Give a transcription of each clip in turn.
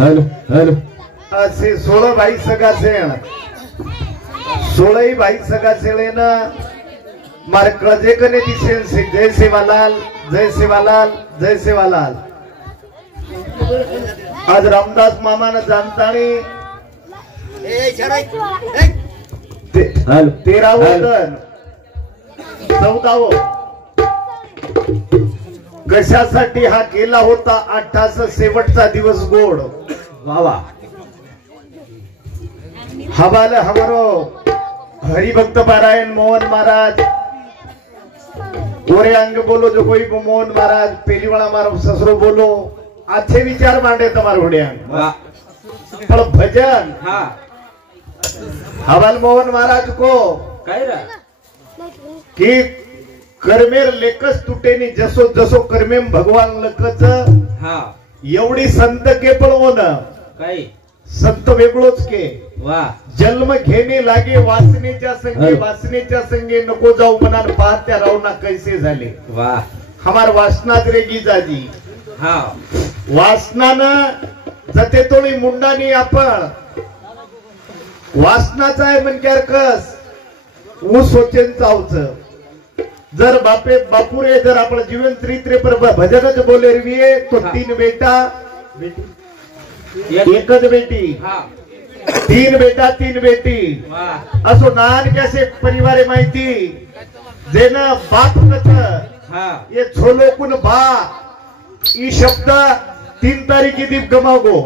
Hello hello असे 16 भाई सगा सेण 16 भाई सगा सेण मारे कजे कने दिसेन से जय सेवालाल जय सेवालाल जय सेवालाल। आज रामदास मामा ने जानतानी 13 दिन 14 कशासाठी हा केला होता 8 शेवटचा दिवस गोड वावा हवाले हमारो हरिभक्त पारायण मोहन महाराज गोरे अंग बोलो जो कोई मोहन महाराज पहली वाला मारो ससुरो बोलो अच्छे विचार मांडे तुम्हारे होड़े पर भजन हवाल मोहन महाराज को कि कर्मेर लेकस तुटेनी जसो जसो कर्मेम भगवान लकच एवढी संत के पण हो ना संत वेगळोच के जन्म घेणे लागे वासनेच्या संगे नको जाऊ मनान पाहत्या रावना कैसे झाले हमार वासनात रे गिजाजी वासनानं जते तोळी मुंडानी आपण वासनाचा आहे म्हणक्यार कस ऊ सोचेन चावचं जर बापे बापुरे जर आपण जीवन चरित्रे पर भजनच बोले रविये तो 3 बेटा एकच बेटी 3 बेटा 3 बेटी असो नान कैसे परिवारे माहिती जेन बाप कथ ये छोलोकुन बा ई शब्द 3 तारीख दीप गमावगो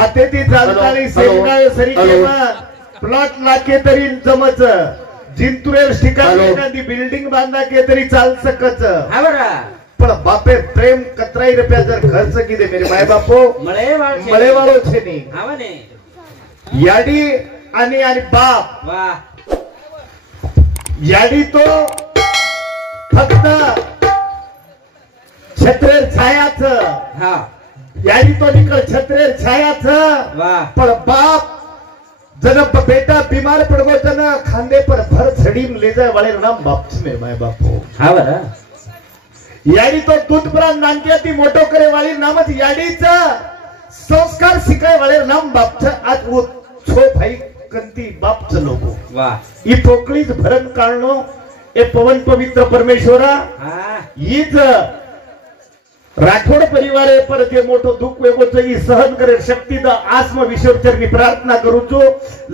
आते ती जानकारी सेवगाव सरीकेमा प्लॉट लाके तरी जमच जिंतुरेल ठिकाणी बिल्डिंग बांधा के तरी चाल सकच पण बापे प्रेम 17 रुपया जर खर्च किदे मेरे माय बापो मळे वाळो छे नी याडी आणि बाप याडी तो फक्त छत्रेर छायाच याडी तो निकल छत्रेर छायाच पण बाप जन बेटा बीमार पड़ गो जन खांदे पर भर छड़ीम ले जाए वाले नाम बाप मेरे माय बापो याडी तो दूध पर नानक्या ती मोटो करे वाली नामच याडीचा संस्कार शिकाय वाले नाम बाप आज वो छो भाई कंती बाप लोगो ई पोकळीच भरण काढणो ए पवन पवित्र परमेश्वरा हीच राठोड परिवारे पर जे मोठो दुख वेगोच ई सहन करे शक्ती द आत्म विश्वचरणी प्रार्थना करू छो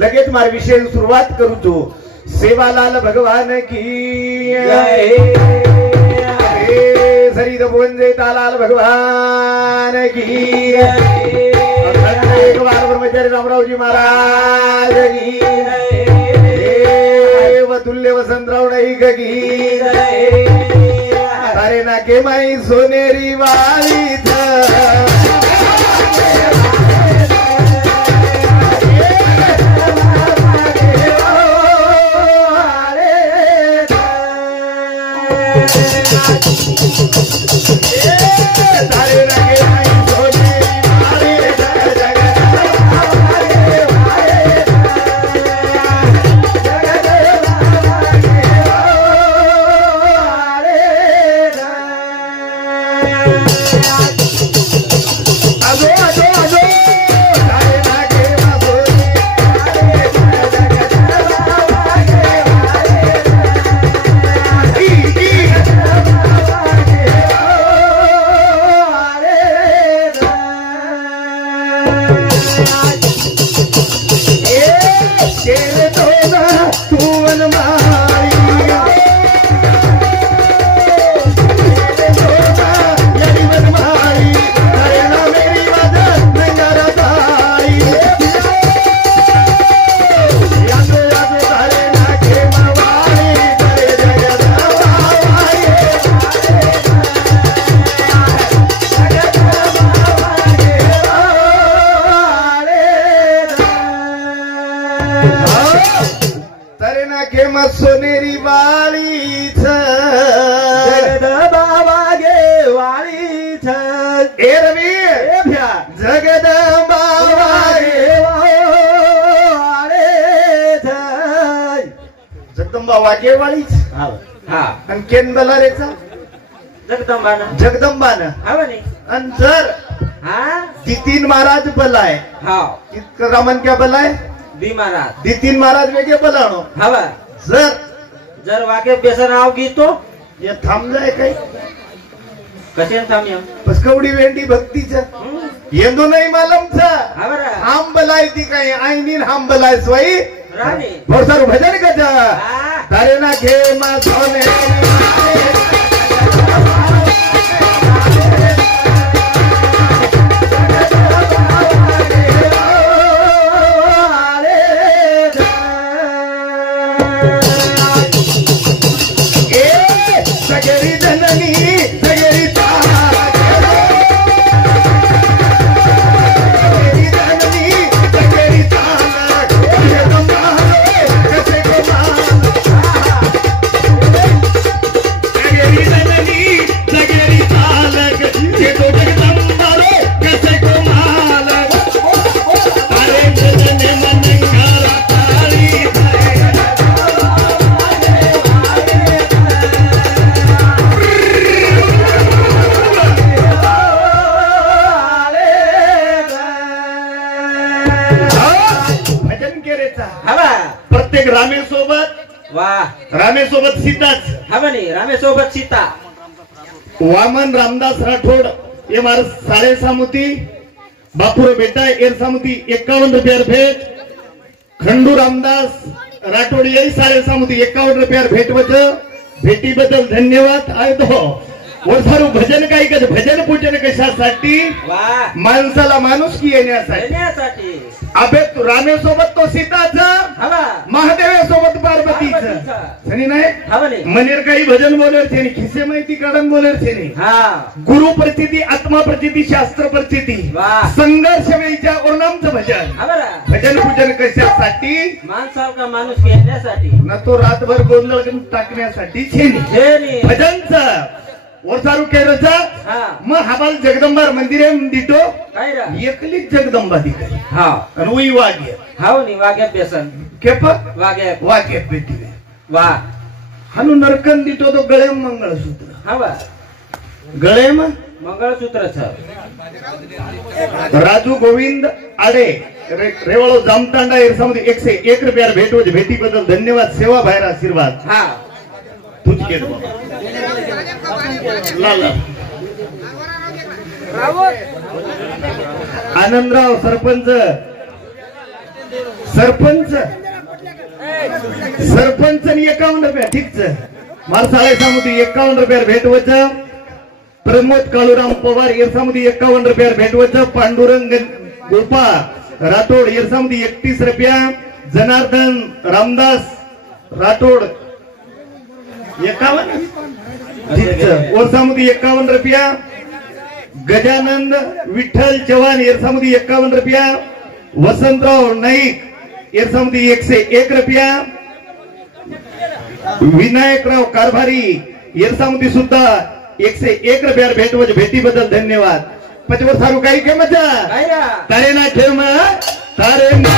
लगेच मार विषय सुरुवात करू छो सेवालाल भगवान की जय सरी द बोंजे तालाल भगवान की जय एक बार ब्रह्मचारी रामरावजी महाराज की जय वतुल्य वसंतराव नाईक की जय तारे ना के माई सोनेरी वाली सोनेरी वाली जगदंबा गे वाली ए रवि जगदंबा जगदंबा वागे वाली आणि केंदलारेचा जगदंबानं आणि जर तीन महाराज बलाय हा कितकं रामन क्या बलाय बी महाराज तीन महाराज वेगळे बलाणो हवा जर वाक्य बेसन आव गीतो ये थांब जाय काही कसे थांबिया बस कवडी वेंडी भक्तीचं येंदो नाही मालमचा हम बलाय ती काही आईनी हम बलाय स्वई राणी बहुत सारू भजन कजा तारे ना घे मा सोने रामेसोबत सीताच हवनी रामेसोबत सीता वामन रामदास राठोड ये मार साडे सामुती बापूर बेटा एर सामुती 51 रुपयार भेट खंडू रामदास राठोड यही साडे सामुती 51 रुपयार भेट वच भेटी बद्दल धन्यवाद आहे तो वर्षारू भजन काही कधी भजन पूजन कशासाठी माणसाला माणूस की येण्यासाठी अबे तू रामेसोबत तो सीताचा महादेवासोबत पार्वतीचं नाही मनेर काही भजन बोलेर छे खिसे माहिती काढून बोलेर छे गुरु प्रचिती आत्मा प्रचिती शास्त्र प्रचिती संघर्ष वेळीच्या ओरणामचं भजन भजन पूजन कशासाठी माणसाला माणूस की येण्यासाठी ना तो रातभर बोललं टाकण्यासाठी छे भजनचं वर्षारू केरचा मग हबाल जगदंबार मंदिर दिटो एकलीच जगदंबा दिखाई आणि उई वाग्य हाव नी वाग्यात बेसन केप वाग्यात बेटी वा हनु नरकन दिटो तो गळेम मंगळसूत्र हवा गळेम मंगळसूत्रच राजू गोविंद आडे रेवळो जामतांडा एरसामध्ये 101 रुपयार भेटवज भेटी बद्दल धन्यवाद सेवा बाहेर आशीर्वाद हा तुझ के लाला आनंदराव सरपंच आणि 51 रुपया ठीकच मारसाळे सामुदी 51 रुपयार भेटवच प्रमोद काळूराम पवार येरसामुदी 51 रुपयार भेटवच पांडुरंग गोपा राठोड येरसामुदी 31 रुपया जनार्दन रामदास राठोड 51 ओरसामुदी 51 रुपया गजानंद विठ्ठल चव्हाण येरसामुदी 51 रुपया वसंतराव नाईक येरसामुदी 101 रुपया विनायकराव कारभारी येरसामुदी सुद्धा 101 रुपयार भेटवज भेटी बद्दल धन्यवाद पचवर सारू काही के मजा तारे ना ठेव तारे ना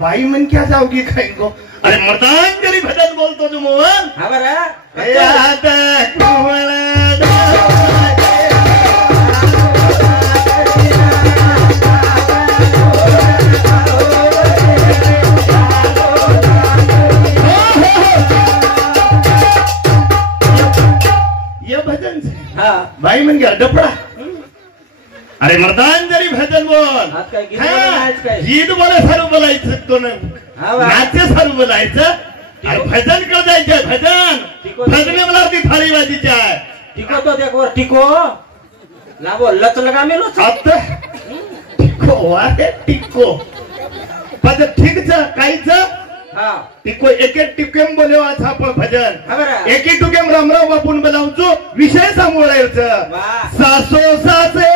भाई मन क्या जाओगी खाई को अरे मर्दांजलि भजन बोलतो जो मोहन ये भजन से भाई मन क्या डपड़ा अरे मर्दांजलि भजन बोल गीत बोले सारू बोलायचं तो नाचे सारू बोलायचं अरे भजन कर जायचं भजन भजने मला ती थाळी वाजीची आहे टिको तो देखो टिको लाबो लत लगा मेलो टिको वारे टिको पद ठीक छ काई छ हा टिको एक टिकेम बोल्यो आछा पण भजन खबर एक टिकेम रामराव बापून बोलावचो विषय सांगोळायचं वाह सासो सासे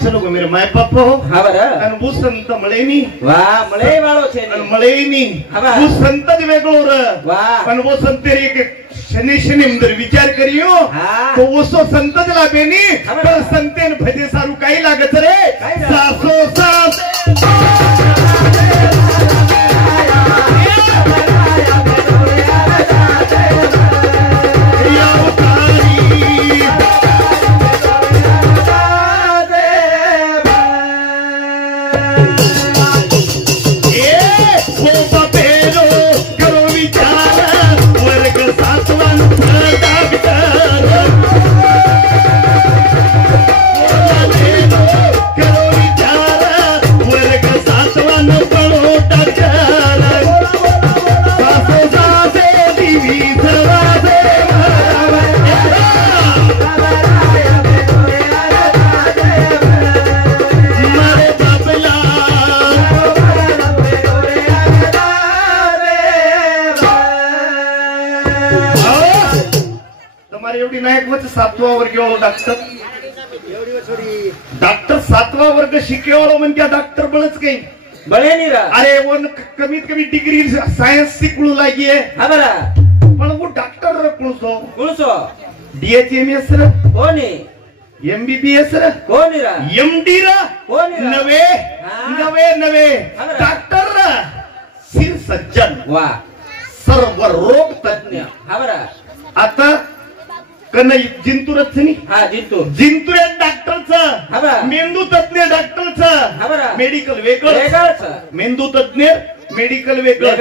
चलो मेरे माय बापो અને હું સંત મળેની વાહ મળે વાળો છે અને મળેની હું સંત જ વેગળો ર વાહ અને वो संत रे के शनि शनि अंदर विचार करियो तो वो सो संत જ લાગેની પણ સંતેન ભજે સારું કાઈ લાગે છે રે સાસો સાસ सातवा वर्ग डॉक्टर सातवा वर्ग शिकेवाळो म्हणजे डॉक्टर बळच काही बळे नाही रा अरे वो कमीत कमी डिग्री सायन्स शिकू लागिये हा बरा पण वो डॉक्टर कुणसो डीएचएमएस रे कोणी एमबीबीएस रे कोणी रा एमडी रे कोणी रा नवे नवे नवे डॉक्टर रे सिर सज्जन वाह सर्व रोग तज्ञ हा बरा आता कन्हई जिंतूरच नाही हा जिंतूर डॉक्टरचं मेंदू तज्ञ डॉक्टरचं मेडिकल वेगळंच मेंदू तज्ञ मेडिकल वेगळं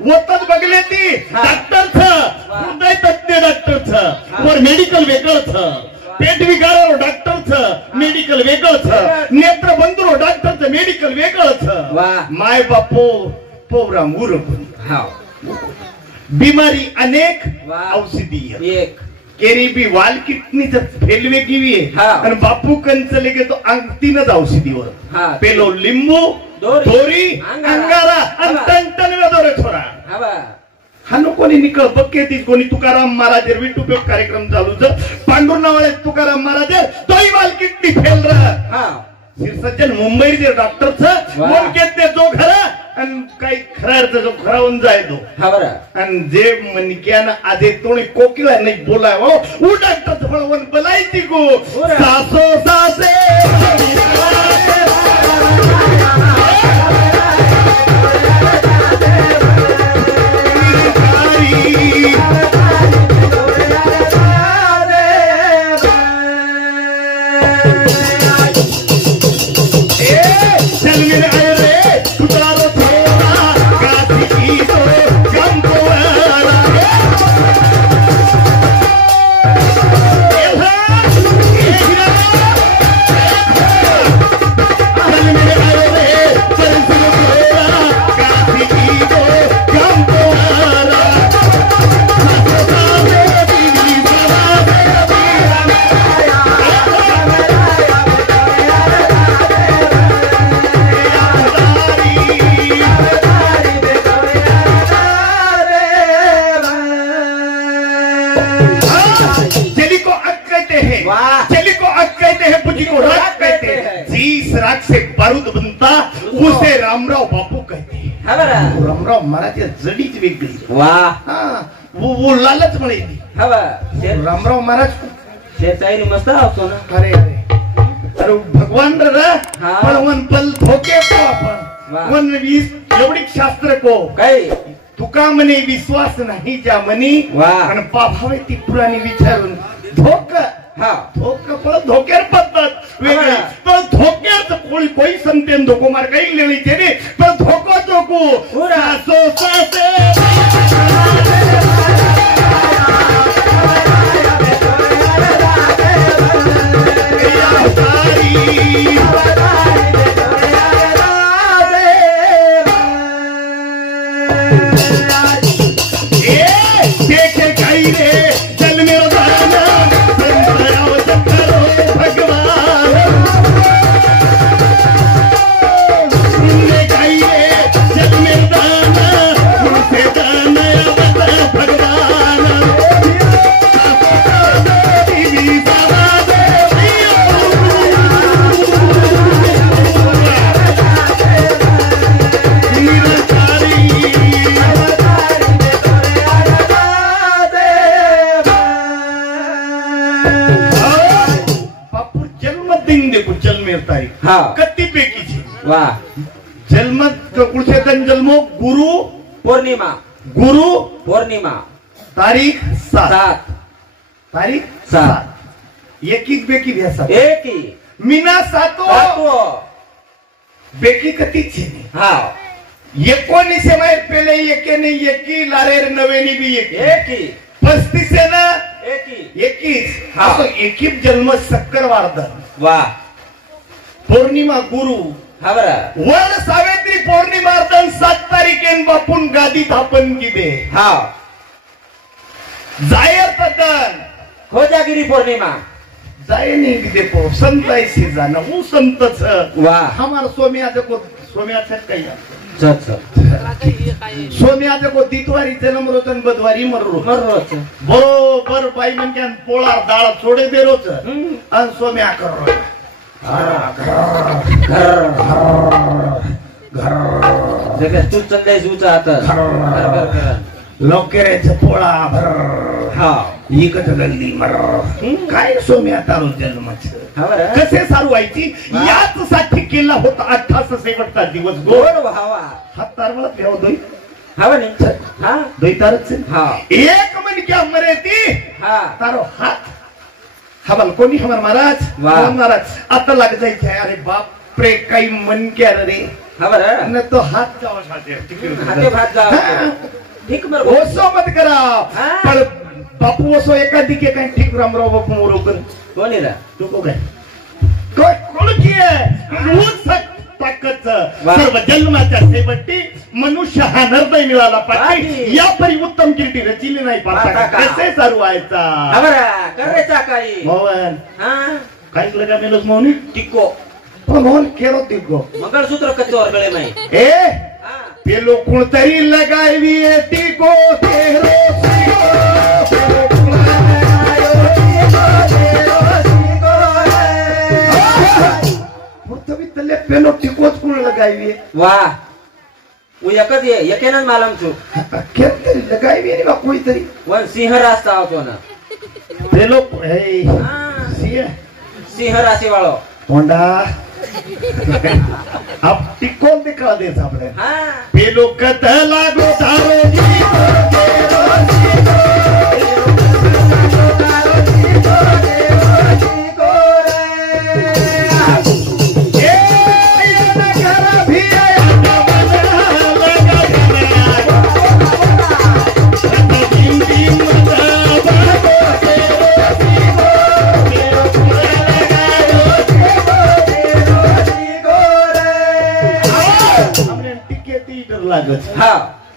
होतच बघले ती डॉक्टरचं हृदय तज्ञ डॉक्टरचं वर मेडिकल वेगळंच पेट विकारावर डॉक्टरचं मेडिकल वेगळंच नेत्र बंधुरो डॉक्टरचं मेडिकल वेगळंच माय बापो पोराम उरप बिमारी अनेक औषधी एक केरीबी वाल किटनी फेलवे कीवी आणि बापू कंचले के तो तीनच औषधीवर पेलो लिंबू दोरी अंगारा आणि टणटणवे दोरे छोरा हानो कोणी निकळ बक्के ती कोणी तुकाराम महाराज विटू उपयोग कार्यक्रम चालू पांडुरनावाळे तुकाराम महाराज तोही वाल किटनी फेल रहा सिरसज्जन मुंबई जे डॉक्टरचं मोडकेत ते जो खरा आणि काही खरार्थ जो खरावून जाय तो आणि जे मनक्यानं आधी तोणी कोकिला नाही बोलाय हो उ डॉक्टरचं फळवून बोलायची गो सासो सासे जली को आग कहते हैं, बुझी को राख कहते हैं। जिस राख से बारूद बनता उसे रामराव बापू कहते हैं। रामराव महाराज जडीच वेगळी। वाह, वो लालच मिळेली। रामराव महाराज शेताई मस्त असतो ना। अरे अरे भगवान वन पल धोके को आपण वन वीस एवढी शास्त्र को काय तुका म्हणे विश्वास नाही ज्या म्हणी आणि पाभावे ती पुराणी विचारून धोक धोक पण धोक्यार पद्धत वेगळी पण धोक्याच कोई संतेन धोको मार काही लेणीचे रे पण धोको धोको सासो सासे कत्ती पैकी जन्म कुठे जन्मो गुरु पौर्णिमा तारीख 7 तारीख 7 एकीक बेकी भ्यासा एकी मीना सातो बेकी कती छे 19 माहिर पेले एकेने एकी लारेर नवेनी बी एकी 35 ना एकी असो एकीप जन्म सक्करवार्धन। वाह, पौर्णिमा गुरु वन सावित्री पौर्णिमा 7 तारीखेन बापून गादी थापन किदे जायर तदन खोजागिरी पौर्णिमा जाय नहीं किदे पो संत ऐसे जाना वो संत छ। वाह, हमार सोम्या को सोम्या छ कई छ सोम्या को दितवारी जन्म रोचन बदवारी मररो बरोबर बाई मन पोळा दाळ छोडे दे रोच अन सोम्या कर जगह तू चंदे जुचा आता लोकेरेचा पोळा एकच गल्ली मर काय सोम्या तारू जन्मच कसे सारू व्हायची याच साठी केला होता 68 दिवस गोड भावा हात तारवळा ठेव दोई दोई तारच एक मन क्या मरे ती तारो हात हमाल कोणी हमार महाराज आता लग जायचे अरे बाप रे काही मन क्या रे न तो हात ठीक ओसो मत करा पण बापू ओसो एका दिके काय ठीक रामराव बापू मोरोकर कोण रे तू को काय कोण की आहे ताकद सर्व जन्माच्या शेवटी मनुष्य हा निर्दय मिळाला पाहिजे या परी उत्तम कीर्ती रचिली नाही पाहता कसे सारू व्हायचा करायचा काही मोहन काय लगा मेलोस मोहन टिको मोहन केरो टिको मंगळसूत्र कच्चोर गळे में ए पेलो कोणतरी लगावी टिको तेरो पेलो टिकोच कोण लगावी वाह वो एकच एकेनच मालम छु केतरी लगावी रे बा कोईतरी वन सिंह रास्ता होतो ना पेलो हे सिंह राशि वाळो होंडा अब टिको दिखा दे सापडे पेलो कत लागो तारो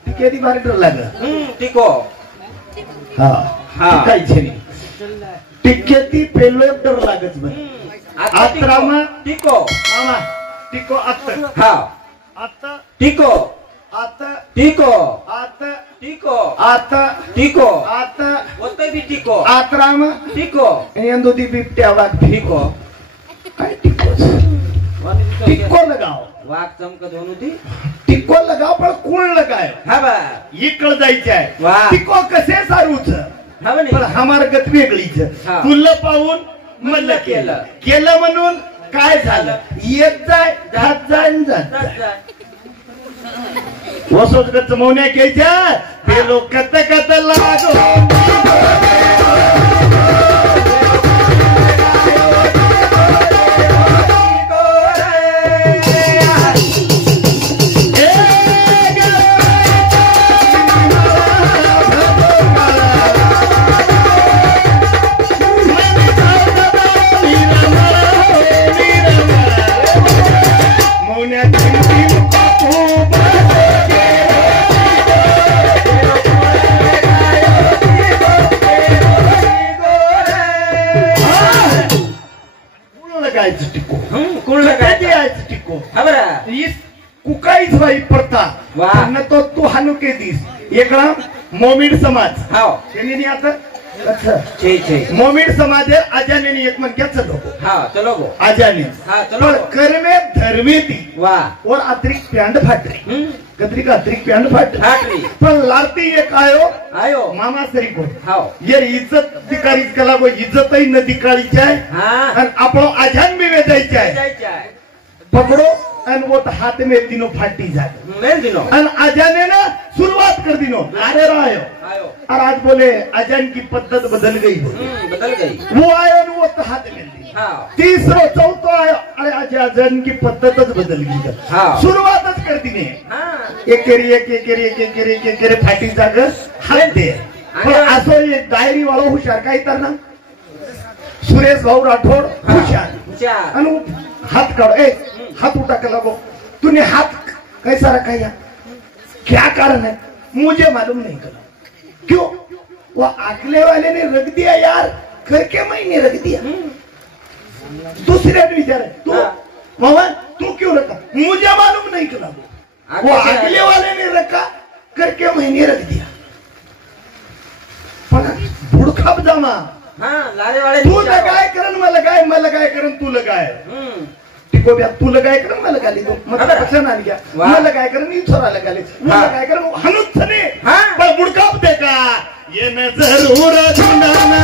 टिकेती भारी डर लागत टिको काही छे टिकेती पेलो डर लागत आत्रमा टिको मामा टिको आत आता टिको आता टिको आता टिको आता टिको आता होतोय बी टिको आत्राम टिको येंदुदी बिबट्या वाघ भिको काय टिको टिको लगाओ वाघ चमकत होऊन होती टिको लगाओ पण कुण लगाय हा बा इकड जायचं आहे वाह. टिको कसे सारूच हा म्हणे पण हमार गत वेगळीच हा. तुला पाहून म्हणलं केलं केलं म्हणून काय झालं येत जाय जात जाय आणि जात जाय वसोच गत मौन्या घ्यायच्या ते लोक कत कत लागो कुकाईच बाई प्रथा तो तू हानुके दिस एकड़ा मोमिड समाज हाव त्यांनी आता अच्छा छे छे मोमिड समाज है आजाने एक मन क्या चलो हाँ चलो गो आजाने हाँ चलो कर्मे धर्मे थी वाह और अतिरिक्त प्यांड फाटरी कतरी का अतिरिक्त प्यांड फाटरी पर लारती एक आयो मामा सरी को हाव ये इज्जत दिकारी कला को इज्जत ही न दिकारी जाए हाँ और अपनो आजान भी वे जाए पकड़ो और वो तो हाथ में दिनों फाटी जाए मेल दिनों और आजाने ना शुरुआत कर दिनों लारे आयो और आज बोले आजान की पद्धत बदल गई बदल गई वो आयो और वो तो हाथ में दी तीसरो चौथो आयो अरे आज आजान की पद्धत बदल गई शुरुआत कर दी ने एक केरी फाटी जागर हाथ दे असो ये डायरी वालों हुशार काय करना सुरेश भाऊ राठौड़ हुशार हाथ काढो हाथ उठा के लगो तूने हाथ कैसा रखा यार क्या कारण है मुझे मालूम नहीं करा क्यों वो अगले वाले ने रख दिया यार करके मैंने रख दिया दूसरे ने विचार तू मामा तू क्यों रखा मुझे मालूम नहीं करा वो अगले वाले ने रखा करके मैंने रख दिया बुड़खा जामा लारे वाले तू लगाए करन मैं लगाए करन तू लगाए टिको भी तू लगाए कर मैं लगा ली तो मतलब पसंद आ गया मैं लगाए कर नहीं छोरा लगा ले वो लगाए कर हनुत ने पर बुड़का देखा ये न जरूर दुनाना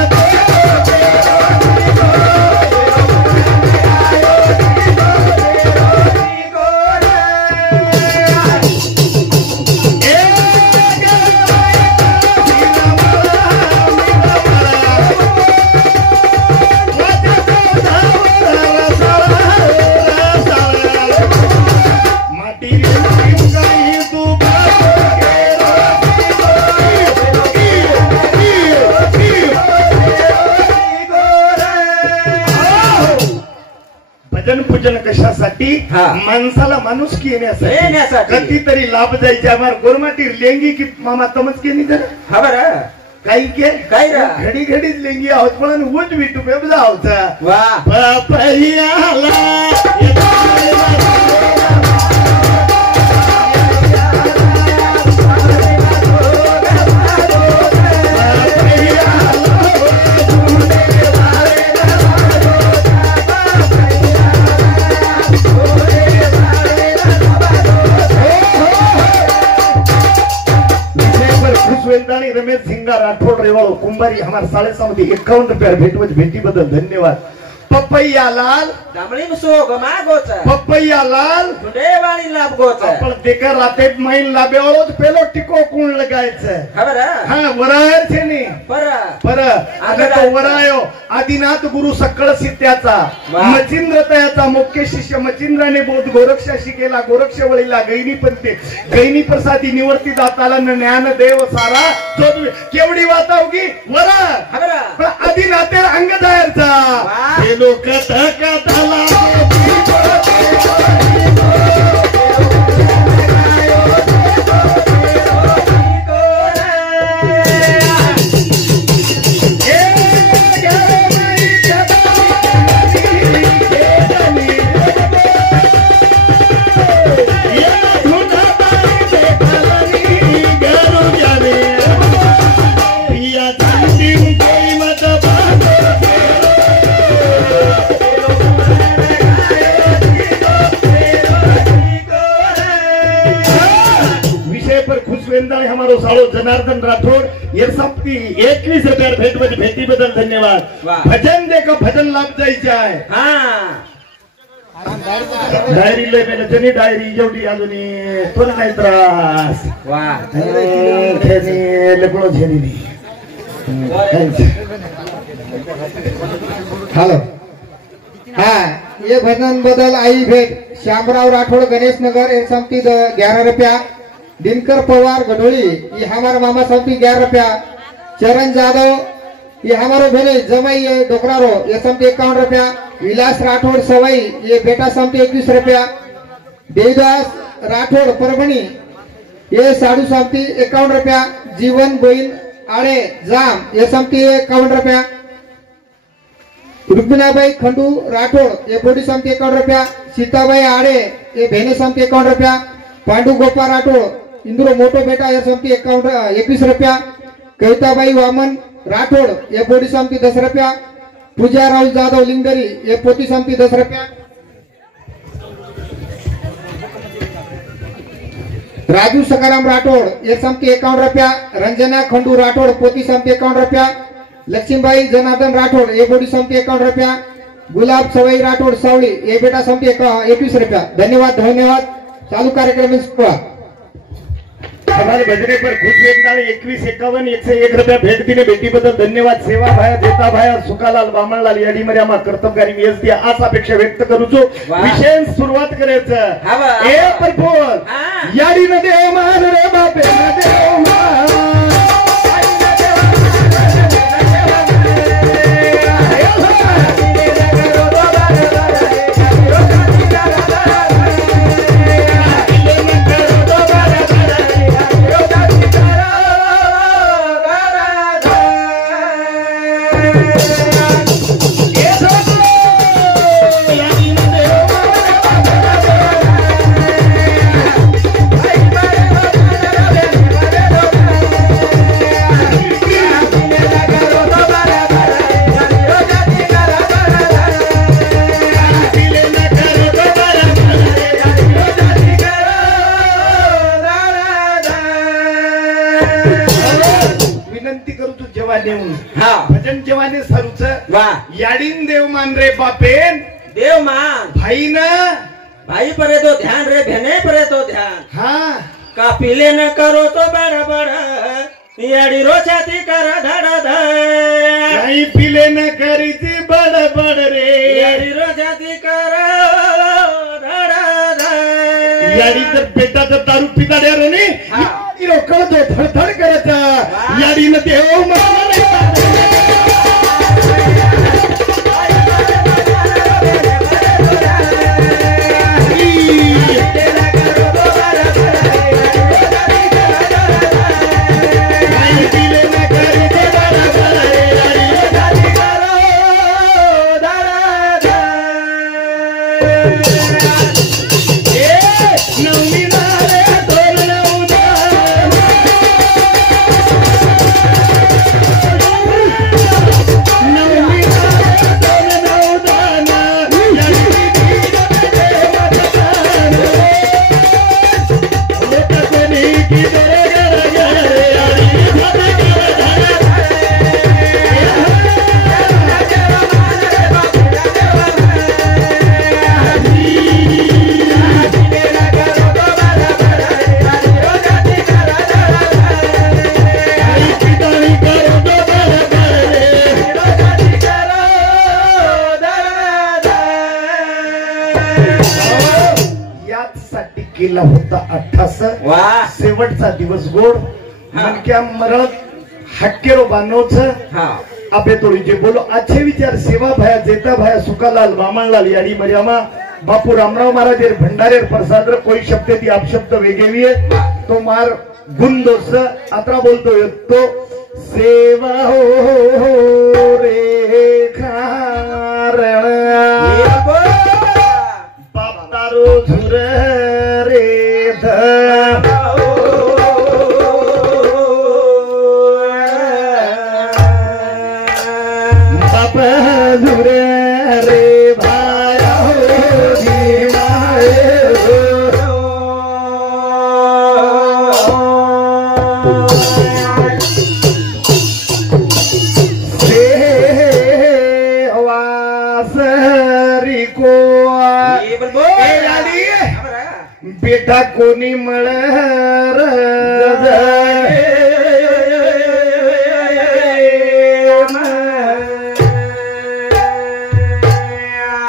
पूजन कशासाठी माणसाला माणुसकी येण्यासाठी कधीतरी लाभ जायचे आम्हाला गोरमाटी लेंगी की मामा तमच केली तर हा बरं काही के काय घडी घडीच लेंगी आहोत पण उठ विटू बेबला होता वा रमेश सिंगा राठौड़ रेवाड़ो कुंभारी हमारे 51 रुपया भेटी बदल धन्यवाद पपैया लाल पपैया लाल आपण देकर राते मैन लाभे वाळो पेलो टिको कोण लगायचं हा वरायर छे ने पर आता तो वरायो आदिनाथ गुरु सकळ सित्याचा मचिंद्र तयाचा मुख्य शिष्य मचिंद्राने बोध गोरक्षा शिकेला गोरक्ष वळीला गैनी पंते गैनी प्रसादी निवर्ती दाताला ज्ञान देव सारा केवढी वातावगी वरा पण आदिनाथे अंग जायचा हे लोक तकाताला भाई हमारो सालो जनार्दन राठौड़ ये सब की 21 रुपया भेट मध्ये भेटी बदल धन्यवाद। भजन देखो भजन लाभ जायचे आहे। डायरी लय मेले जनी डायरी एवढी अजून तुला नाही त्रास लेकडो झेली। हेलो हाँ ये भजन बदल आई भेट श्यामराव राठौड़ गणेश नगर एक संपत्ति 11 रुपया। दिनकर पवार गढोली ये हमारा मामा संपत्ति 11 रुपया। चरण जादव ये हमारो भेले जमाई ये डोकरारो ये संपत्ति 51 रुपया। विलास राठौड़ सवाई ये बेटा संपत्ति 21 रुपया। देवदास राठौड़ परभणी ये साधु संपत्ति 51 रुपया। जीवन बोइन आड़े जाम ये संपत्ति 51 रुपया। रुक्मिणाबाई खंडू राठौड़ ये बोडी संपत्ति 51 रुपया। सीताबाई आड़े ये भेने संपत्ति 51 रुपया। पांडु गोपाल राठौड़ इंदुरो मोटो बेटा ये संपत्ति 21 रुपया। कविताबाई वामन राठौड़ ये बोडी संपत्ति 10 रुपया। पूजा राहुल जादव लिंगरी ये पोती संपत्ति 10 रुपया। राजू सकाराम राठौड़ ये संपत्ति 51 रुपया। रंजना खंडू राठौड़ पोती संपत्ति 51 रुपया। लक्ष्मीबाई जनार्दन राठौड़ ये बोडी संपत्ति 51 रुपया। गुलाब सवाई राठौड़ सावली ये बेटा संपत्ति 21 रुपया। धन्यवाद धन्यवाद। चालू कार्यक्रम में हमारे भजने पर खुश वेदनाळे 2151 101 रुपया भेट दिले बेटी बदल धन्यवाद। सेवा भाया देता भाया सुखालाल बामणलाल याडी मध्ये आम्हा कर्तव्यकारी मी एस दिया आज अपेक्षा व्यक्त करूचो। विशेष सुरुवात करायचं ए परफोल याडी न देव मान रे बापे न देव मान भजन जेवाने सरूच याडीन देव मान रे बापेन देव मान भाई न भाई परे तो ध्यान रे भेने परे तो ध्यान। हाँ का पीले न करो तो बड़ा बड़ा याडी रो छाती कर धड़ धड़। नहीं पीले न करी थी बड़ बड़ रे याडी रो छाती कर धड़ धड़। याडी जब बेटा जब दारू पीता रे रे नी इरो कळ दो थरथर करत याडी न देव मान केला होता 88 शेवटचा दिवस गोड मनक्या मरत हक्केरो बानोच अबे तोड़ी जे बोलो अच्छे विचार सेवा भया जेता भया सुखालाल बामणलाल याडी मर्यामा बापू रामराव महाराज भंडारेर प्रसाद कोई शब्द ती आप शब्द वेगेवी तो मार गुंदोस अत्रा बोलतो तो सेवा हो रे कारण बापतारो झुर रे बाप झुर रे भाया हो हमारी को ए लाडी बेटा कोणी मळ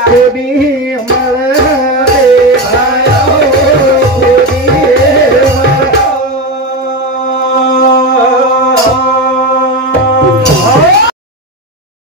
कोणी मळ